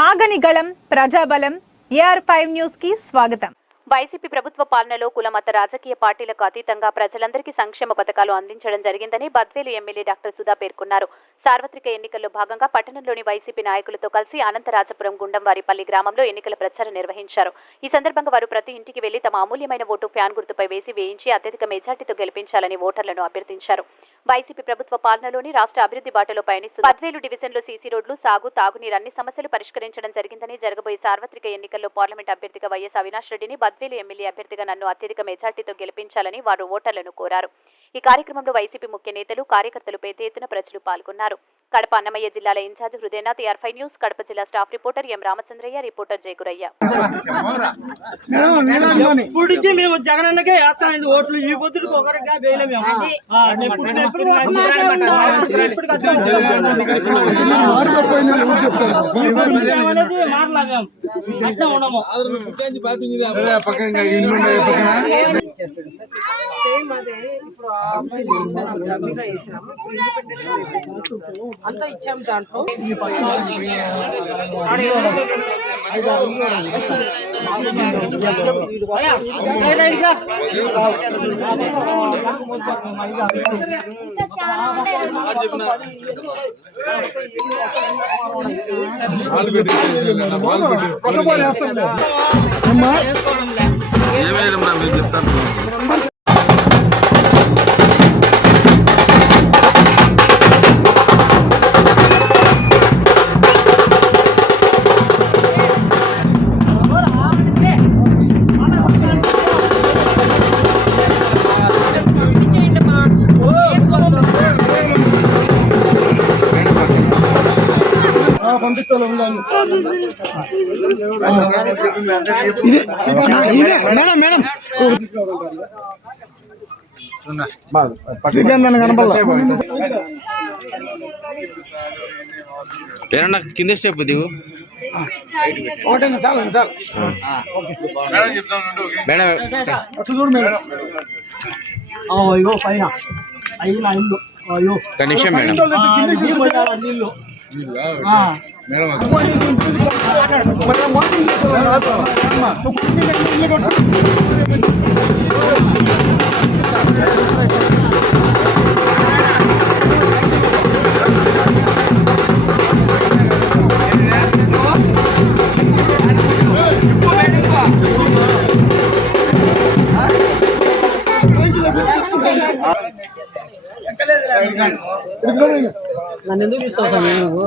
ఆగని గళం ప్రజాబలం AR five న్యూస్కి స్వాగతం. వైసీపీ ప్రభుత్వ పాలనలో కులమత రాజకీయ పార్టీలకు అతీతంగా ప్రజలందరికీ సంక్షేమ పథకాలు అందించడం జరిగిందని బద్వేలు ఎమ్మెల్యే డాక్టర్ సుధా పేర్కొన్నారు. సార్వత్రిక ఎన్నికల్లో భాగంగా పట్టణంలోని వైసీపీ నాయకులతో కలిసి అనంతరాజపురం గుండంవారిపల్లి గ్రామంలో ఎన్నికల ప్రచారం నిర్వహించారు. ఈ సందర్భంగా వారు ప్రతి ఇంటికి వెళ్ళి తమ అమూల్యమైన ఓటు ఫ్యాన్ గుర్తుపై వేసి వేయించి అత్యధిక మెజార్టీతో గెలిపించాలని ఓటర్లను అభ్యర్థించారు. వైసీపీ ప్రభుత్వ పాలనలోని రాష్ట్ర అభివృద్ధి బాటలో పయనిస్తూ పద్వేలు డివిజన్లో సీసీ రోడ్లు సాగు తాగునీరు అన్ని సమస్యలు పరిష్కరించడం జరిగిందని జరగబోయే సార్వత్రిక ఎన్నికల్లో పార్లమెంట్ అభ్యర్థిగా వైఎస్ అవినాష్ రెడ్డిని బద్వేలు ఎమ్మెల్యే అభ్యర్థిగా నన్ను అత్యధిక మెజార్టీతో గెలిపించాలని వారు ఓటర్లను కోరారు. ఈ కార్యక్రమంలో వైసీపీ ముఖ్య నేతలు కార్యకర్తలు పెద్ద ఎత్తున ప్రజలు పాల్గొన్నారు. కడప అన్నమయ్య జిల్లాల ఇన్ఛార్జ్ హృదయనాథ్ ఆర్ఫై న్యూస్ కడప జిల్లా staff reporter M Ramachandraiah reporter Jayaguraiah ఇప్పటికి మేము జగన్ అన్నకే వేస్తాం ఇది ఓట్లు. ఈ ఒకరిగా అంతా ఇచ్చాం దాంట్లో. ఏమేయడం మీకు చెప్తాను మేడం మేడం. శ్రీకాంత్ కనపల్ల ఏమన్నా కింద స్టెప్ దిగు. ఒకటేనా సార్ సార్ మేడం అట్లా చూడు మేడం. అయ్యో పైన అయ్యి నా ఇల్లు అయ్యో ఒక నిమిషం మేడం నన్ను ఎందుకు ఇస్తావు సార్ నువ్వు?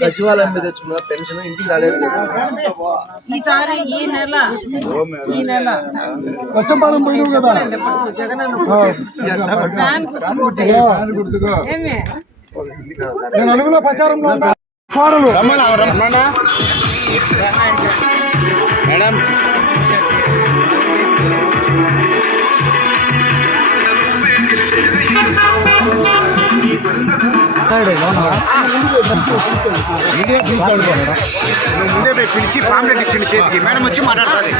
సచివాలయం మీద తెచ్చుకున్న పెన్షన్ ఇంటికి రాలేదు. ఈసారి ఈ నెల ఈ నెల. వచ్చంపాలెం పోయినావు కదా? జగన్ నేను అడుగులో ప్రచారంలో మేడం. ముందే పిలిచి పాంప్లెట్ ఇచ్చింది చేతికి. మేడం వచ్చి మాట్లాడుతుంది.